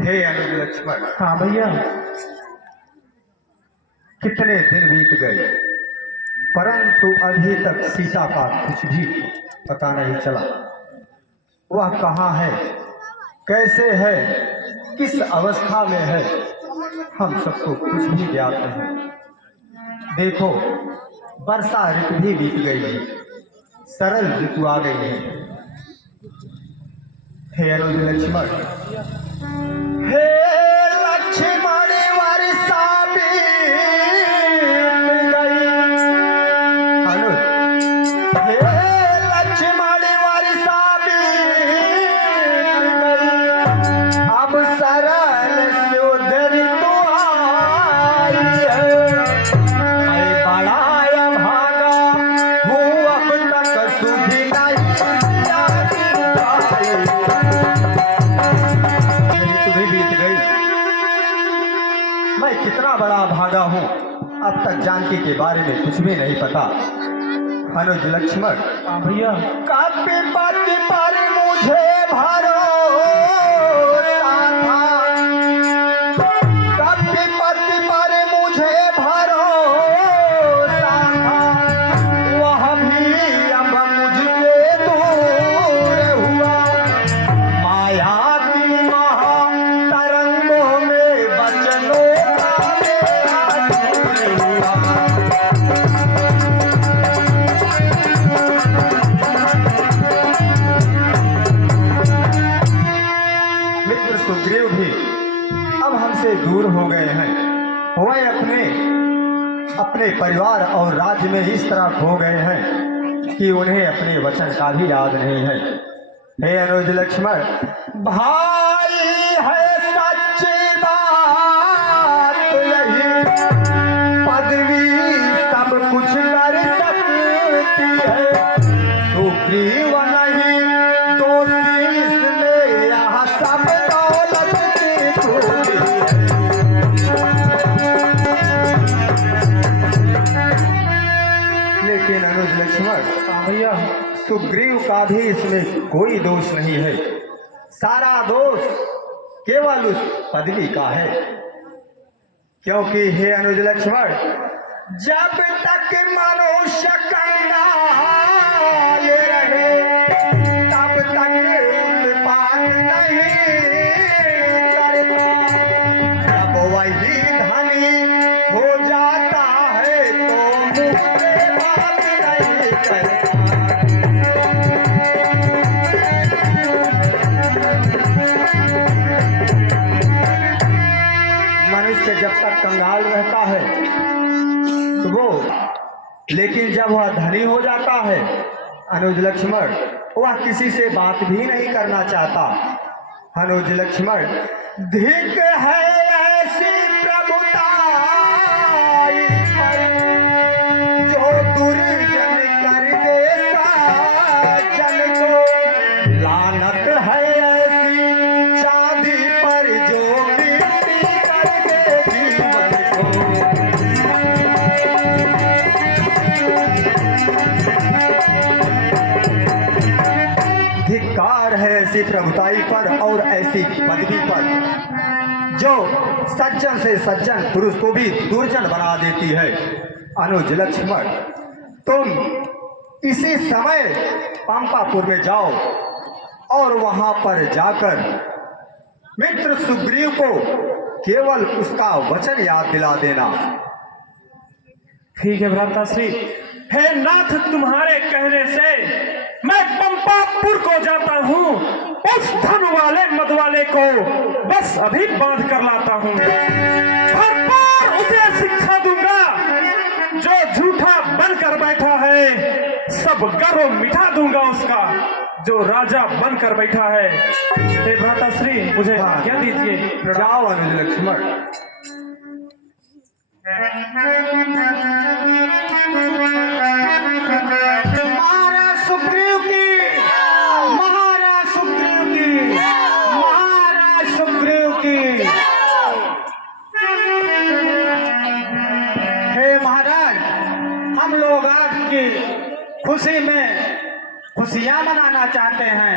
हे अनुज लक्ष्मण, हाँ भैया। कितने दिन बीत गए परंतु अभी तक सीता का कुछ भी पता नहीं चला। वह कहाँ है, कैसे है, किस अवस्था में है, हम सबको कुछ भी ज्ञात नहीं। देखो, वर्षा ऋतु भी बीत गई है, सरल ऋतु आ गई है। हे अनुज लक्ष्मण, हे लक्ष्मण, वर्षा बीत गई। अनुज, हे लक्ष्मण, वर्षा बीत गई। अब सरल शुद्ध ऋतु आई है। मैं बड़ा भागा हूँ, अब तक सुधी नहीं आई। ऋतु भी बीत गई, मैं कितना बड़ा भागा हूँ, अब तक जानकी के बारे में कुछ भी नहीं पता। अनुज लक्ष्मण, हाँ भैया। काफी बात पर मुझे भरोसा था, काफी बात पर मुझे भरोसा था, वह भी अब मुझसे दूर हुआ। माया की महातरंगों में बचनों का मेरा दूर हुआ। मित्र सुग्रीव भी अब हमसे दूर हो गए हैं। वह अपने परिवार और राज्य में इस तरह खो गए हैं कि उन्हें अपने वचन का भी याद नहीं है। हे अनुज लक्ष्मण, भाई है सच्ची बात यही, पदवी सब कुछ कर सकती है, सुग्रीव नहीं दोषी इसमें, यह सब दौलत की खूबी है। लेकिन अनुज लक्ष्मण, हाँ भैया। सुग्रीव का भी इसमें कोई दोष नहीं है, सारा दोष केवल उस पदवी का है। क्योंकि हे अनुज लक्ष्मण, जब तक मनुष्य कंगाल रहे तब तक उत्पात नहीं करता। जब वही धनी हो जाता है तो मुँह से बात नहीं करता। मनुष्य जब तक कंगाल रहता है तो वो, लेकिन जब वह धनी हो जाता है अनुज लक्ष्मण, वह किसी से बात भी नहीं करना चाहता। अनुज लक्ष्मण, धिक है ऐसी प्रभुता पर, जो दुर्जन कर दे साजन को। लानत है ऐसी चांदी पर, जो मिट्टी कर दे जीवन को। धिक्कार है ऐसी प्रभुताई पर और ऐसी पदवी पर, जो सज्जन से सज्जन पुरुष को भी दुर्जन बना देती है। अनुज लक्ष्मण, तुम इसी समय पंपापुर में जाओ और वहां पर जाकर मित्र सुग्रीव को केवल उसका वचन याद दिला देना। ठीक है भ्राताश्री। हे नाथ, तुम्हारे कहने से मैं पंपापुर को जाता हूँ, उस धन वाले मद वाले को बस अभी बांध कर लाता हूँ। भरपूर उसे शिक्षा दूंगा, जो झूठा बनकर बैठा है सब गर्व मिटा दूंगा उसका, जो राजा बनकर बैठा है। हे भ्राताश्री, मुझे आज्ञा दीजिए। जाओ अनुज लक्ष्मण। महाराज सुग्रीव की, महाराज सुग्रीव की, महाराज सुग्रीव की। हे महाराज, हम लोग आपकी खुशी में खुशियां मनाना चाहते हैं।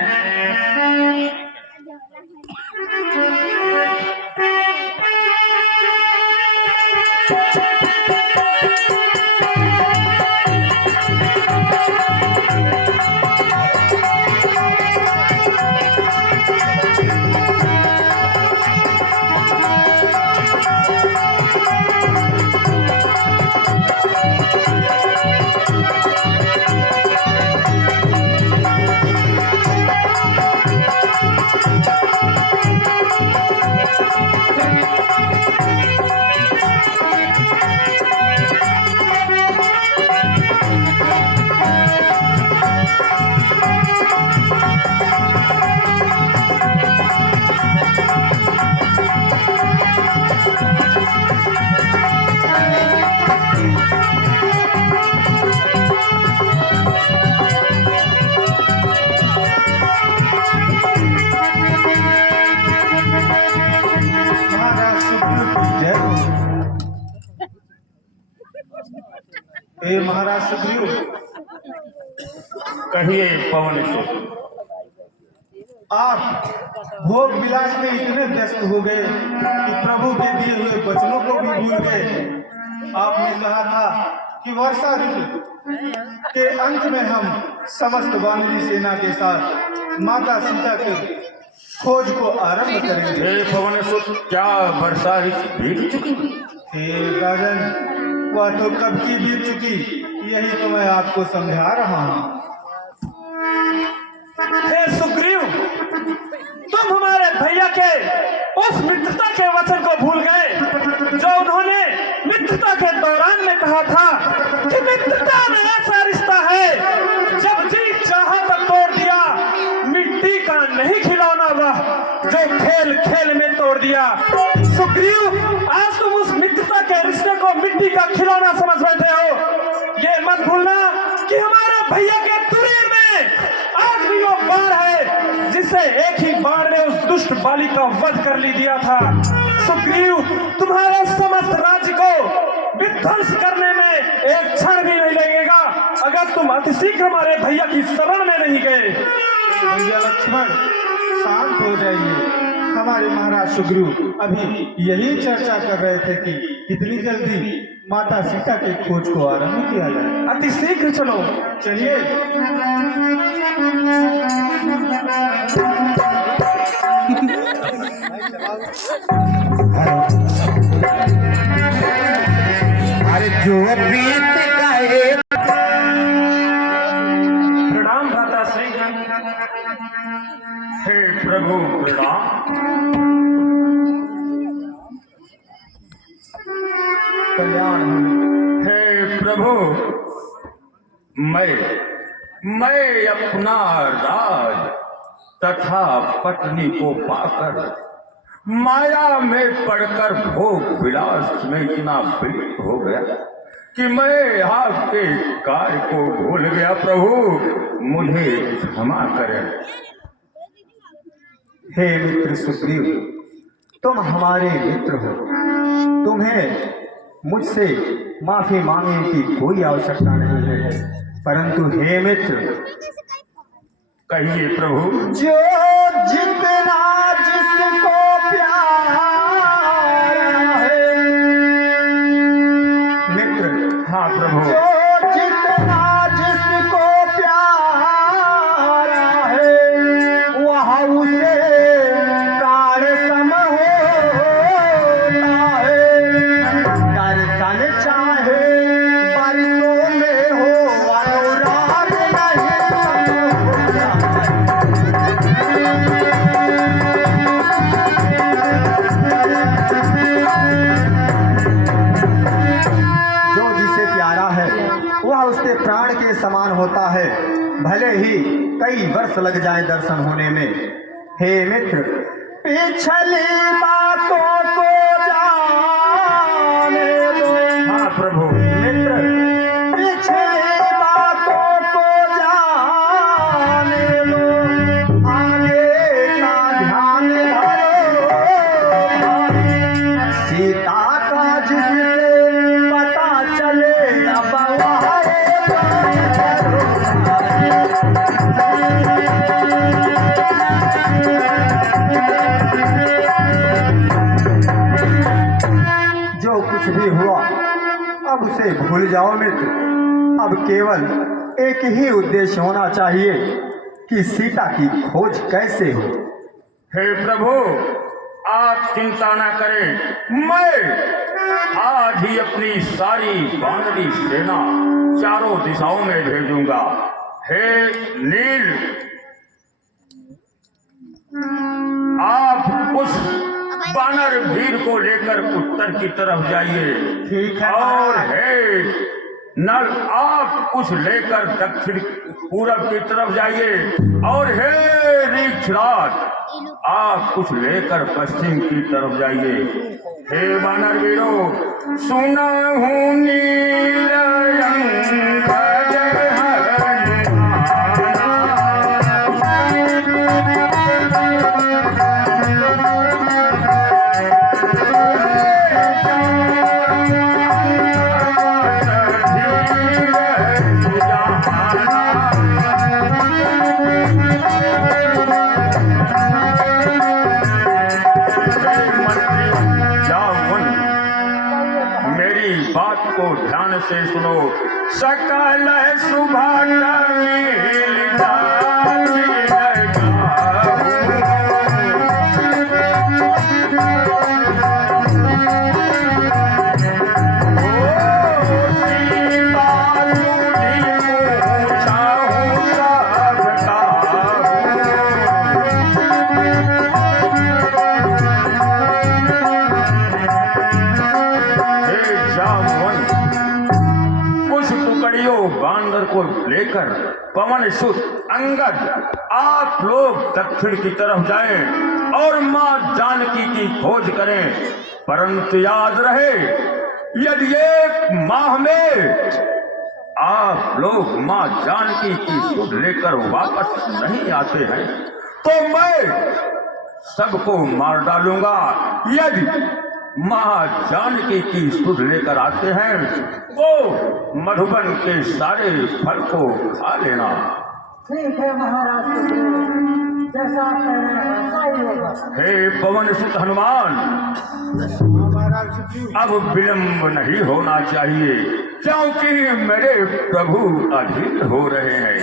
महाराज सुग्रीव की जय हो। हे महाराज सुग्रीव, कहिए पवन सुत। आप भोग विलास में इतने व्यस्त हो गए कि प्रभु के दिए हुए वचनों को भी भूल गए। आपने कहा था कि वर्षा ऋतु के अंत में हम समस्त वानरी सेना के साथ माता सीता के खोज को आरंभ करेंगे। हे पवन सुत, क्या वर्षा बीत चुकी? हे राजन, वह तो कब की बीत चुकी, यही तो मैं आपको समझा रहा हूँ। हे सुग्रीव, तुम हमारे भैया के उस मित्रता के वचन को भूल गए जो उन्होंने मित्रता के दौरान में कहा था कि मित्रता में ऐसा रिश्ता है जब जी चाहा तब तोड़ दिया, मिट्टी का नहीं खिलौना वह जो खेल खेल में तोड़ दिया। सुग्रीव, आज तुम उस मित्रता के रिश्ते को मिट्टी का खिलौना समझ बैठे हो। ये मत भूलना कि हमारे भैया के तुरीर में आज भी वो बाण है जिसे एक ही बाण ने उस दुष्ट बाली का वध कर ली दिया था। सुग्रीव, तुम्हारे समस्त राज्य को विध्वंस करने में एक क्षण भी नहीं लगेगा अगर तुम अतिशीघ्र हमारे भैया की शरण में नहीं गए। भैया लक्ष्मण, शांत हो जाइए। हमारे महाराज सुग्रीव अभी यही चर्चा कर रहे थे कि कितनी जल्दी माता सीता के खोज को आरंभ किया जाए। अति शीघ्र चलो। चलिए। अरे जो बीत गए। प्रणाम भ्राता सिंह। हे प्रभु प्रणाम। कल्याण हो। हे प्रभु, मैं अपना राज तथा पत्नी को पाकर माया में पड़कर भोग विलास में इतना विलिप्त हो गया कि मैं आपके कार्य को भूल गया। प्रभु, मुझे क्षमा करें। हे मित्र सुग्रीव, तुम हमारे मित्र हो, तुम्हें मुझसे माफी मांगने की कोई आवश्यकता नहीं है। परंतु हे मित्र, कहिए प्रभु। जो जितना जिसको प्यार है, मित्र, हाँ प्रभु। जो जितना जिसको प्यार है वह उसे प्राण सम होता है। दर्शन चाहे बरसों में हो, अनुराग नहीं होता जो जिसे प्यारा है वह उसके प्राण के समान होता है, भले ही कई वर्ष लग जाए दर्शन होने में। हे मित्र, पिछली बातों को जाने दो। हाँ प्रभु। मित्र, पिछली बातों को जाने दो, आगे का ध्यान धरो। सीता का जिससे पता चले अब वह भूल जाओ मित्र। अब केवल एक ही उद्देश्य होना चाहिए कि सीता की खोज कैसे हो। हे प्रभु, आप चिंता न करें, मैं आज ही अपनी सारी वानरी सेना चारों दिशाओं में भेजूंगा। हे नील, आप उस वानर वीर को लेकर उत्तर की तरफ जाइए। ठीक है और महाराज। हे नल, आप कुछ लेकर दक्षिण पूरब की तरफ जाइए। और हे ऋक्षराज, आप कुछ लेकर पश्चिम की तरफ जाइए। हे वानर वीरों, सुना हूँ नील अंगद बात को ध्यान से सुनो। सकल सुभाग मिल जाए बांदर को लेकर पवन सुत अंगद, आप लोग दक्षिण की तरफ जाएं और मां जानकी की खोज करें। परंतु याद रहे, यदि 1 माह में आप लोग मां जानकी की सुध लेकर वापस नहीं आते हैं तो मैं सबको मार डालूंगा। यदि मां जानकी की सुध लेकर आते हैं तो मधुबन के सारे फल को खा लेना। ठीक है महाराज, जैसा आप कह रहे हैं वैसा ही होगा। हे पवन सुत हनुमान, महाराज सुग्रीव, अब विलंब नहीं होना चाहिए, क्योंकि मेरे प्रभु अधीर हो रहे हैं।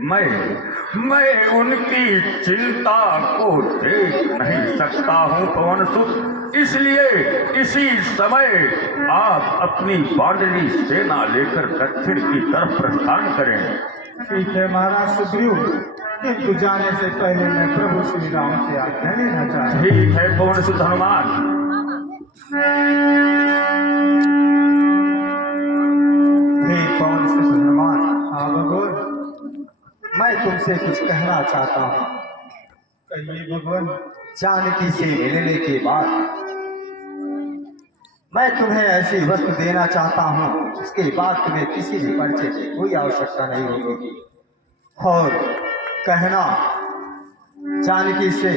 मैं उनकी चिंता को देख नहीं सकता हूँ पवन सुत, इसलिए इसी समय आप अपनी बांडली सेना लेकर दक्षिण की तरफ प्रस्थान करें। ठीक है महाराज सुग्रीव, किंतु जाने से पहले मैं प्रभु श्री राम से आज्ञा लेना चाहता हूँ। ठीक है पवन सुत हनुमान। हे पवन सुत हनुमान, हाँ भगवान, मैं तुमसे कुछ कहना चाहता हूँ। कहिए भगवान। जानकी से मिलने के बाद मैं तुम्हें ऐसी वस्तु देना चाहता हूँ, उसके बाद तुम्हें किसी भी परिचय की कोई आवश्यकता नहीं होगी। और कहना जानकी से,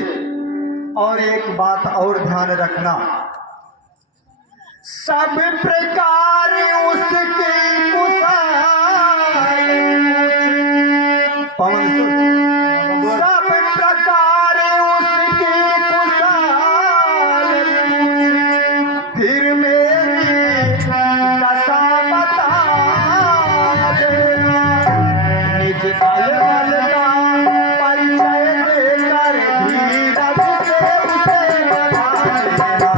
और एक बात और ध्यान रखना, सब प्रकार उसके पवन सुत, सब प्रकार उसके कुशल, फिर मेरी दशा बता देना। निज अलगल का परिचय देकर धीरज से उसे बता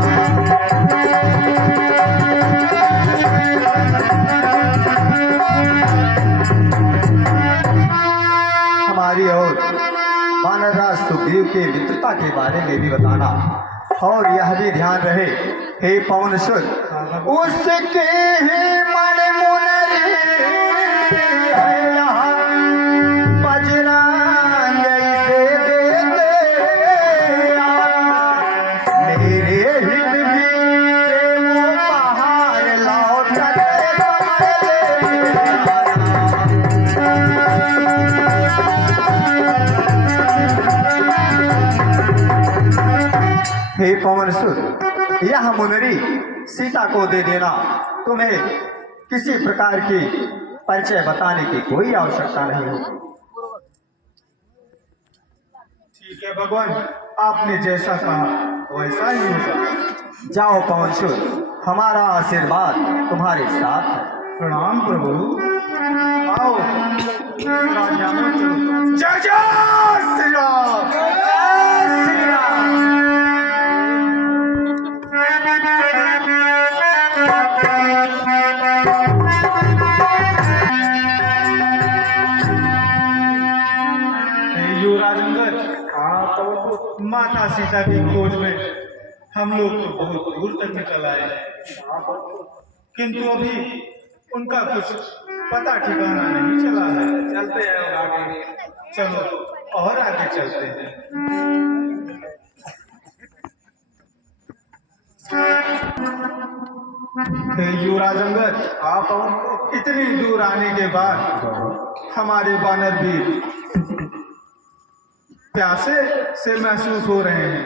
हमारी और वानरराज सुग्रीव के मित्रता के बारे में भी बताना, और यह भी ध्यान रहे हे पवन सुत, उसके ही मन मुनरी है यहाँ बजरंग से देते मेरे हित भी वो पहाड़ लौट हे पवन सुत, यह मुनरी सीता को दे देना। तुम्हें किसी प्रकार की परिचय बताने की कोई आवश्यकता नहीं होगी। ठीक है भगवान, आपने जैसा कहा वैसा ही होगा। जाओ पवन सुत, हमारा आशीर्वाद तुम्हारे साथ है। प्रणाम प्रभु। आओ राजा में चलो। जय जय श्री राम, जय श्री राम। हे युवराज अंगद, माता सीता की खोज में हम लोग तो बहुत दूर तक निकल आए, किंतु अभी उनका कुछ पता ठिकाना नहीं चला है। चलते हैं और आगे, चलो और आगे चलते हैं। हे युवराज अंगद, आप इतनी दूर आने के बाद हमारे बानर भी प्यासे से महसूस हो रहे हैं।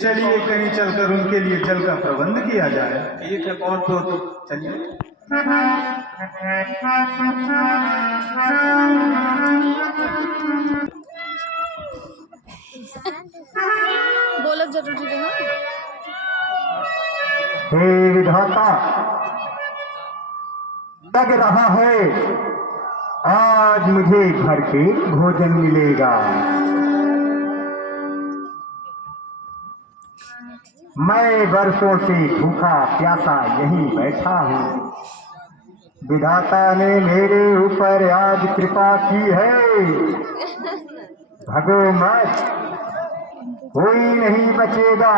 चलिए कहीं चलकर उनके लिए जल का प्रबंध किया जाए। ठीक है, कौन तो चलिए। बोलब जरूरी है ना। हे विधाता, लग रहा है आज मुझे घर पे भोजन मिलेगा। मैं वर्षों से भूखा प्यासा यहीं बैठा हूँ। विधाता ने मेरे ऊपर आज कृपा की है। भगो मत, कोई नहीं बचेगा।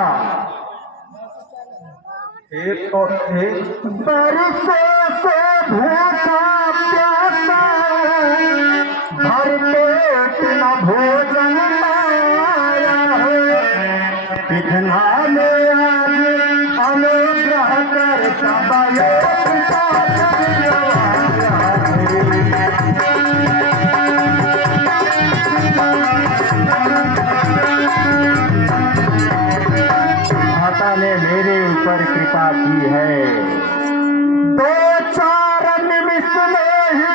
बरसों से भूखा प्यासा, भर पेट न भोजन पाया है। इतना में आज अनुग्रह कर सब माता ने मेरे ऊपर कृपा की है। 2-4 निमिष में ही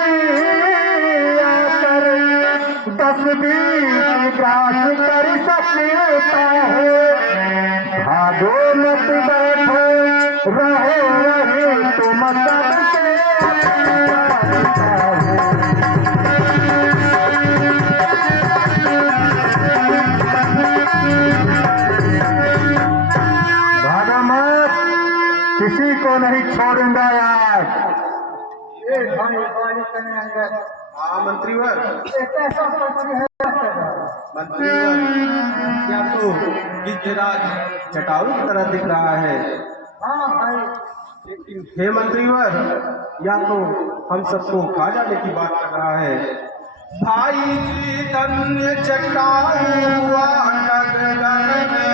आकर 10-20 ग्रास कर सकता है। भागो मत बैठो, रहो रहे तुम सबसे किसी को नहीं छोड़ूंगा आज। हाँ मंत्रीवर, कैसा पक्षी है? मंत्रीवर, क्या तो गिद्धराज जटाऊ की तरह दिख रहा है। हाँ भाई, लेकिन हे मंत्रीवर, या तो हम सबको खा जाने की बात कर रहा है। भाई धन्य जटाऊ हुआ गगन में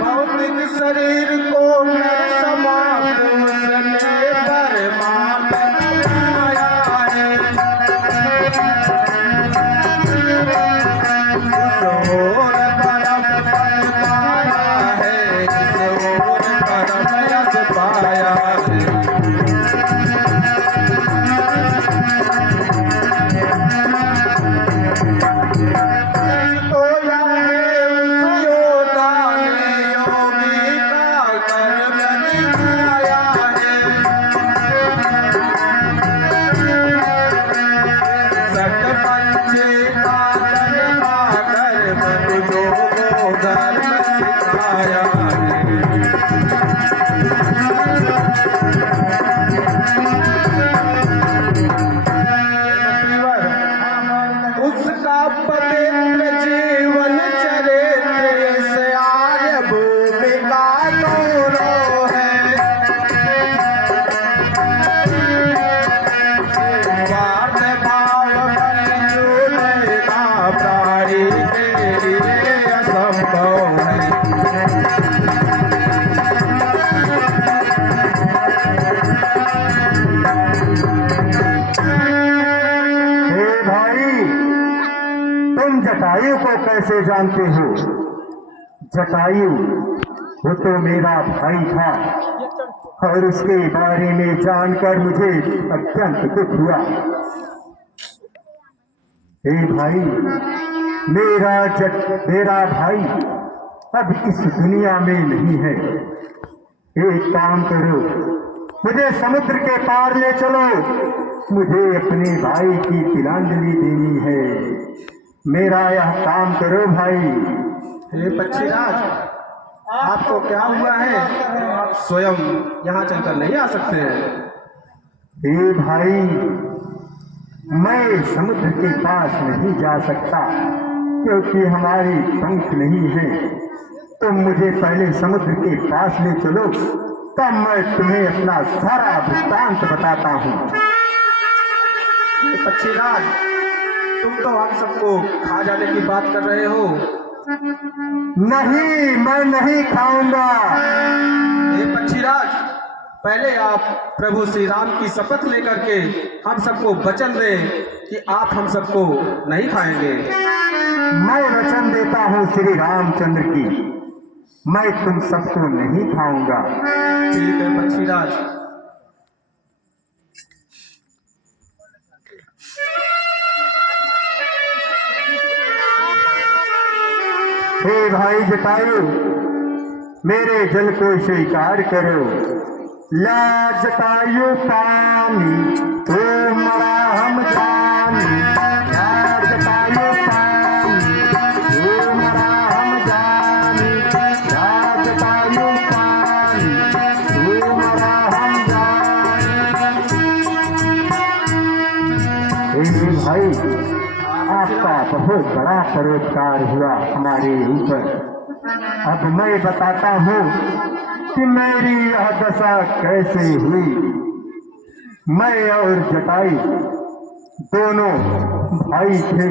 भौतिक शरीर को समाप्त करने पर माया है। और परम पद पाया है, और परम यश पाया है। धर्म सिखाया है। कैसे जानते हो? जटायु वो तो मेरा भाई था और उसके बारे में जानकर मुझे अत्यंत दुख हुआ। हे भाई, मेरा भाई अब इस दुनिया में नहीं है। एक काम करो, मुझे समुद्र के पार ले चलो, मुझे अपने भाई की तिलांजलि देनी है। मेरा यह काम करो भाई। हे पक्षीराज, आपको क्या हुआ है? आप स्वयं यहाँ चलकर नहीं आ सकते हैं। हे भाई, मैं समुद्र के पास नहीं जा सकता क्योंकि हमारी पंख नहीं है। तुम मुझे पहले समुद्र के पास ले चलो, तब मैं तुम्हें अपना सारा वृत्तांत बताता हूँ। हे पक्षीराज, तुम तो हम सबको खा जाने की बात कर रहे हो। नहीं, मैं नहीं खाऊंगा। हे पक्षीराज, पहले आप प्रभु श्री राम की शपथ लेकर के हम सबको वचन दें कि आप हम सबको नहीं खाएंगे। मैं वचन देता हूँ श्री रामचंद्र की, मैं तुम सबको नहीं खाऊंगा। ठीक है पक्षीराज। हे भाई जटायु, मेरे जल को स्वीकार करो। ला जटायु पानी तो मरा हम जानी, ला जटायु पानी तो मरा हम जानी, ला जटायु पानी तो मरा हम जानी। हे भाई, आपका बहुत बड़ा परोपकार हुआ हमारे ऊपर। अब मैं बताता हूँ कि मेरी यह दशा कैसे हुई। मैं और जटायु दोनों भाई थे।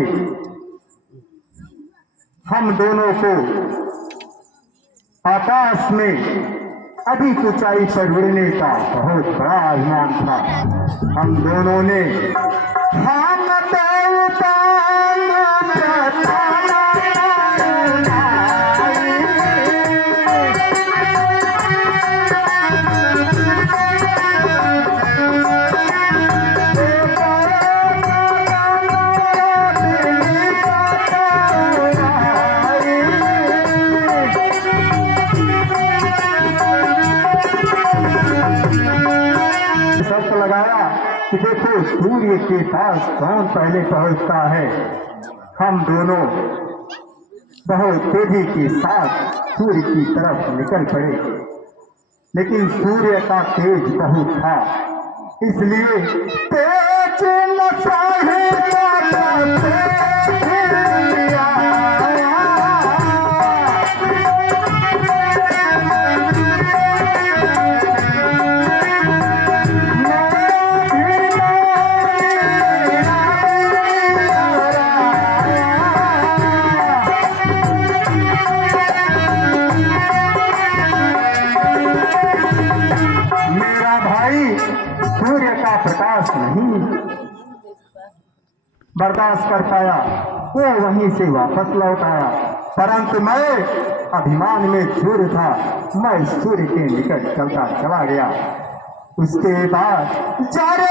हम दोनों को आकाश में अधिक ऊंचाई पर उड़ने का बहुत बड़ा अभिमान था। हम दोनों ने शर्त लगाया कि देखो सूर्य के पास कौन पहले पहुंचता है। हम दोनों बहुत तेजी के साथ सूर्य की तरफ निकल पड़े, लेकिन सूर्य का तेज बहुत था, इसलिए तेज न चाहे सूर्य का प्रकाश नहीं बर्दाश्त कर पाया, वो वहीं से वापस लौट आया। परंतु मैं अभिमान में चूर था, मैं सूर्य के निकट चलता चला गया। उसके बाद जरे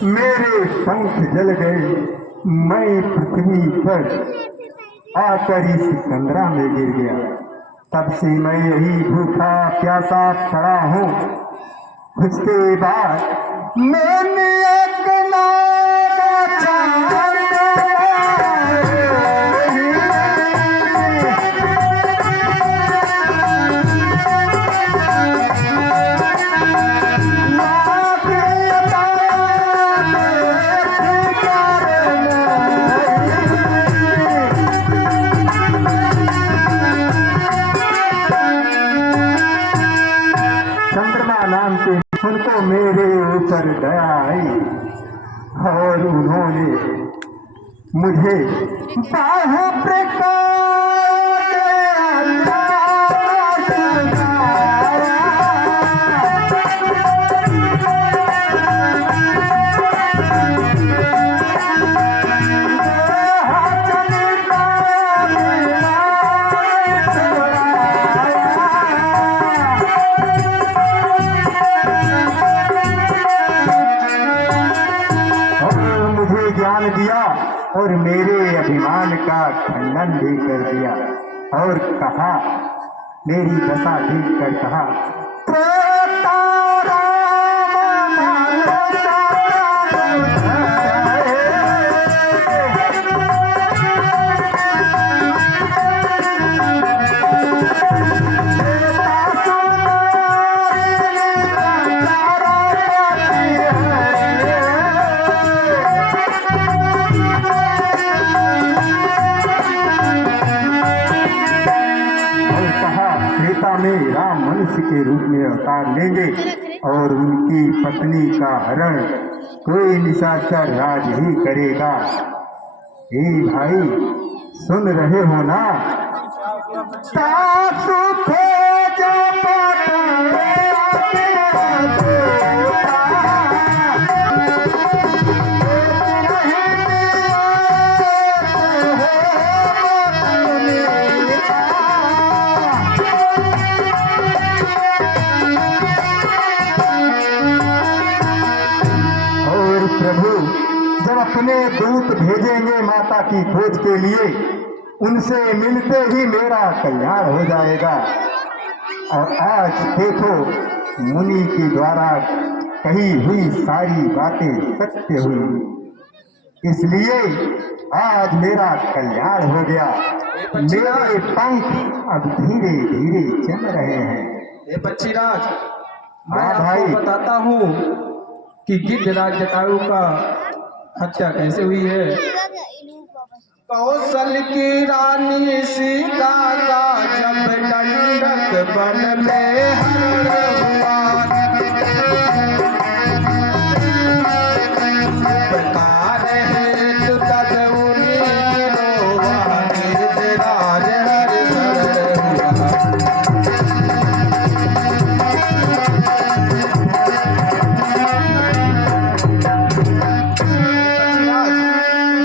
मेरे पंख जल गए। मैं पृथ्वी पर आकर इस संद्रा में गिर गया। तब से मैं यही भूखा प्यासा खड़ा हूँ। उसके बाद मैंने एक नागा चाहा गोचर दया आई और उन्होंने मुझे बाहों ज्ञान दिया और मेरे अभिमान का खंडन भी कर दिया और कहा, मेरी दशा देख कर कहा, में राम मनुष्य के रूप में अवतार लेंगे और उनकी पत्नी का हरण कोई निशाचर राज ही करेगा। हे भाई, सुन रहे हो ना? प्रभु जब अपने दूत भेजेंगे माता की खोज के लिए, उनसे मिलते ही मेरा कल्याण हो जाएगा। और आज देखो, मुनि के द्वारा कही हुई सारी बातें सत्य हुई, इसलिए आज मेरा कल्याण हो गया। मेरे पंख अब धीरे धीरे चल रहे हैं। ये पक्षीराज, मैं हाँ आपको भाई। बताता हूँ कि गिद्धराज जटायु का हत्या कैसे हुई है। कौशल की रानी सीता का जब दंडक बन में हरण हुआ, प्रकार हेतु तद उन्हीं रोवा, गिद्धराज हर शरण हुआ।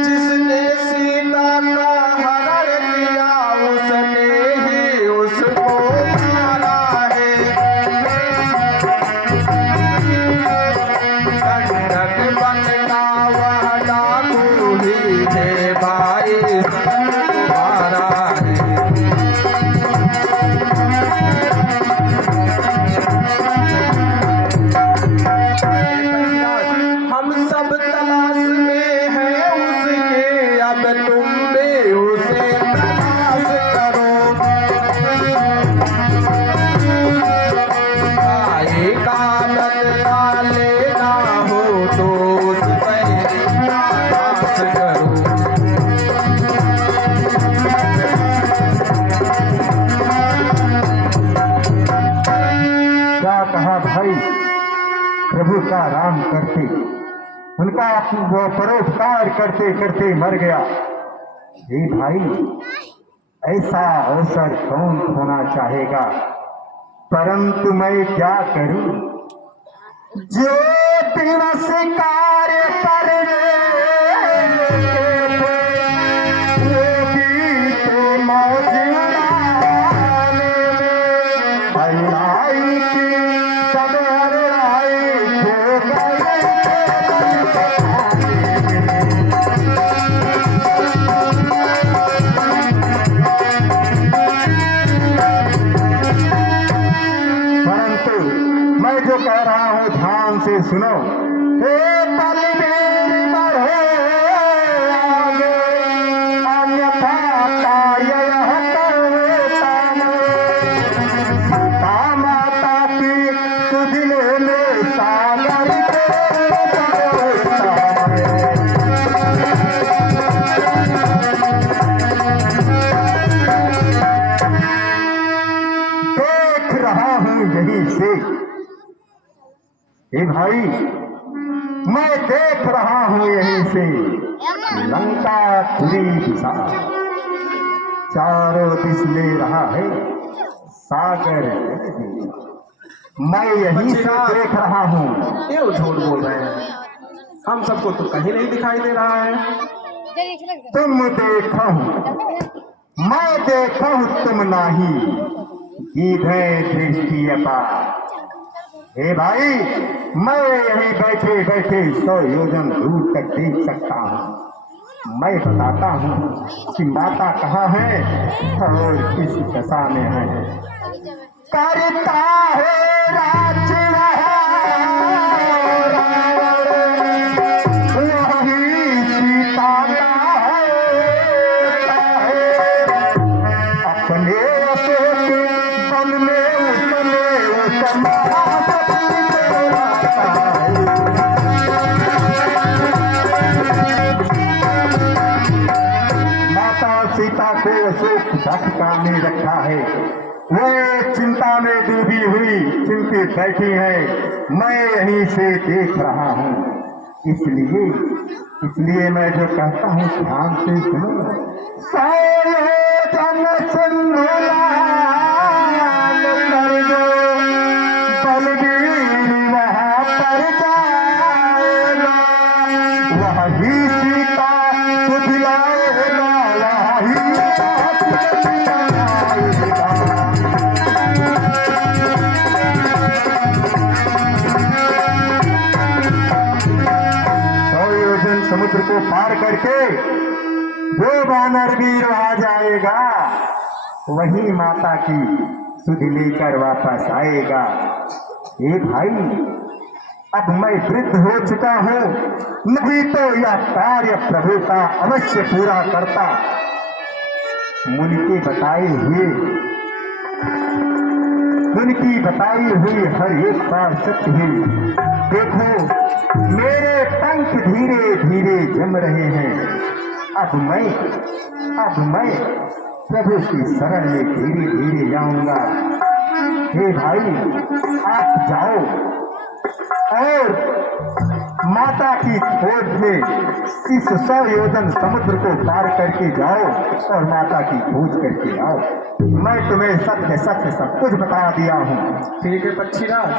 जिसने सीता का हरण किया, उसने ही उसको मारा है। दंडक बनना वह डाकू ही है भाई, तुम्हारा है। हम सब तलाश में हैं उसके, अब तुम भी उसे तलाश करो। आएगा बदला लेना हो तो उस पर तलाश करो। क्या कहा भाई? प्रभु का राम करते, उनका वो परोपकार करते करते मर गया। हे भाई, ऐसा अवसर कौन खोना चाहेगा? परंतु मैं क्या करूं? जो दिवस कार्य करने वो भी तो मौज उड़ाने में। आई की सब हरलाई हो गए। परंतु मैं जो कह रहा हूँ ध्यान से सुनो। हे बलवीर बढ़ो आगे, अन्यथा कार्य यह करता मैं। सीता माता की सुधिल में सागर के परोसा मैं। देख रहा हूं यहीं से। हे भाई, मैं देख रहा हूँ यहीं से लंका पूरी दिशा, चारों दिश ले रहा है सागर। मैं यहीं से देख रहा हूँ। ये वो झूठ बोल रहे हैं, हम सबको तो कहीं नहीं दिखाई दे रहा है। तुम देखो मैं देखो तुम नाही, इधर दृष्टि अपार। हे भाई, मैं यहीं बैठे बैठे 100 योजन दूर तक देख सकता हूँ। मैं बताता हूँ कि माता कहाँ है और किस दशा में है। करता है राज वही सीता का है, अपने अशोक बन में उसने माता सीता को अशोक वाटिका में रखा है। वो चिंता में डूबी हुई चिंतित बैठी है। मैं यहीं से देख रहा हूँ। इसलिए मैं जो कहता हूँ ध्यान से सुनो। जन सिंधुलाल कर दो, बलबीर वहाँ पर जाएगा, वही सीता सुधिलाएगा, वही समुद्र को पार करके जो वानर वीर वहां जाएगा, वही माता की सुधि लेकर वापस आएगा। ए भाई, अब मैं वृद्ध हो चुका हूँ, नहीं तो यह कार्य प्रभु का अवश्य पूरा करता। मुनि की बताई हुई हर एक बार सत्य हुई। देखो, मेरे पंख धीरे धीरे जम रहे हैं। अब मैं प्रभु की शरण में धीरे धीरे जाऊंगा। हे भाई, आप जाओ और माता की खोज में इस 100 योजन समुद्र को पार करके जाओ और माता की खोज करके आओ। मैं तुम्हें सत्य सत्य सब कुछ बता दिया हूँ। ठीक है पक्षीराज।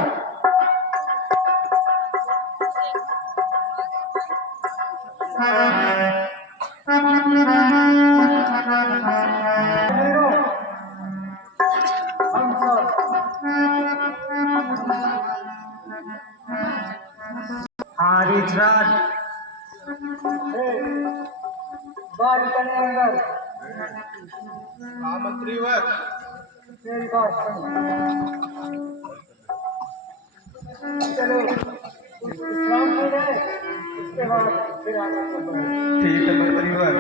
रिचराज बात करने अंदर मंत्री वर मेरी बात चलो विश्राम कर रहे, उसके बाद फिर आगे ठीक है मंत्री वर।